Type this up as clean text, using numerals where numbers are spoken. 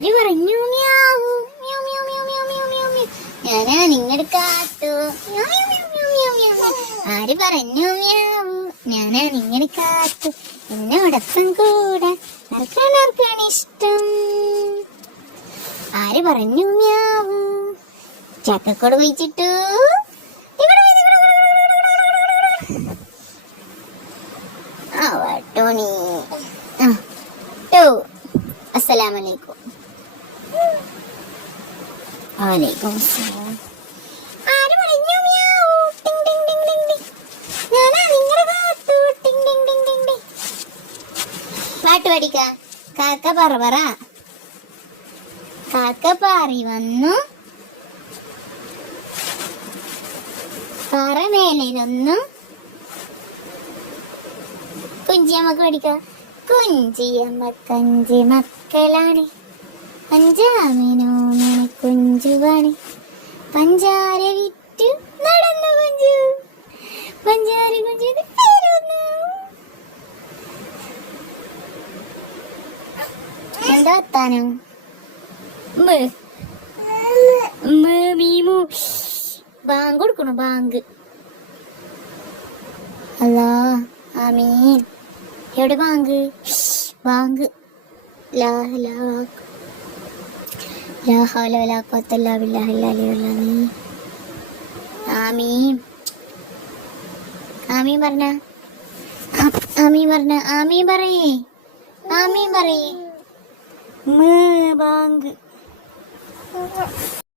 പറഞ്ഞു മ്യാവൂ മ്യാവ് മ്യാവ് മ്യാവ് മ്യാവ് മ്യാവ് മ്യാവ് മ്യാവ്. ഞാനാ നിങ്ങളുടെ കാത്തു. മ്യാവ് മ്യാവ് മ്യാവ് മ്യാവ് മ്യാവ് മ്യാവ്. ആര് പറഞ്ഞു മ്യാവൂ? ഞാനാ നിങ്ങളുടെ കാത്തു. എന്നോടൊപ്പം കൂടെ ആർക്കാണ് ഇഷ്ടം? ആര് പറഞ്ഞു മ്യാവൂ? ചക്കക്കോട് പോയിച്ചിട്ടു. ടോണി അസ്സലാമലൈക്കും. വലൈക്കും അസ്സലാം. ആര് പറഞ്ഞു മ്യാവൂ? ടിങ് ടിങ് ടിങ് ടിങ് ടിങ്. ഞാനാ നിങ്ങളുടെ കാത്തു. ടിങ് ടിങ് ടിങ് ടിങ് ടിങ്. പാട്ട് പഠിക്ക. കാക്ക പറ. കാക്ക പാറി വന്നു, പറമേലിരുന്നു. കുഞ്ചിയമ്മക്ക് പഠിക്ക. കുഞ്ചിയമ്മക്ക് 5 മക്കളാണ്, 5 കുഞ്ചുവാണ്. പഞ്ചാര വിറ്റു നടന്നു കുഞ്ചു, പഞ്ചാര കുഞ്ചു പേര് വന്നു. എന്താ വർത്താനം? ബാങ്ക് കൊടുക്കണോ? ബാങ്ക്. അല്ലാ ആമീൻ. എവിടെ ബാങ്ക്? ബാങ്ക്. ലാ ലാ ലാ ഹൗല വലാ ഖുവത ഇല്ലാ ബില്ലാഹിൽ അലിയ്യിൽ അസീം. ആമീൻ. ആമീൻ പറഞ്ഞ. ആമീൻ പറഞ്ഞ. ആമീൻ പറയേ. ആമീൻ പറയേ. ബാങ്ക്.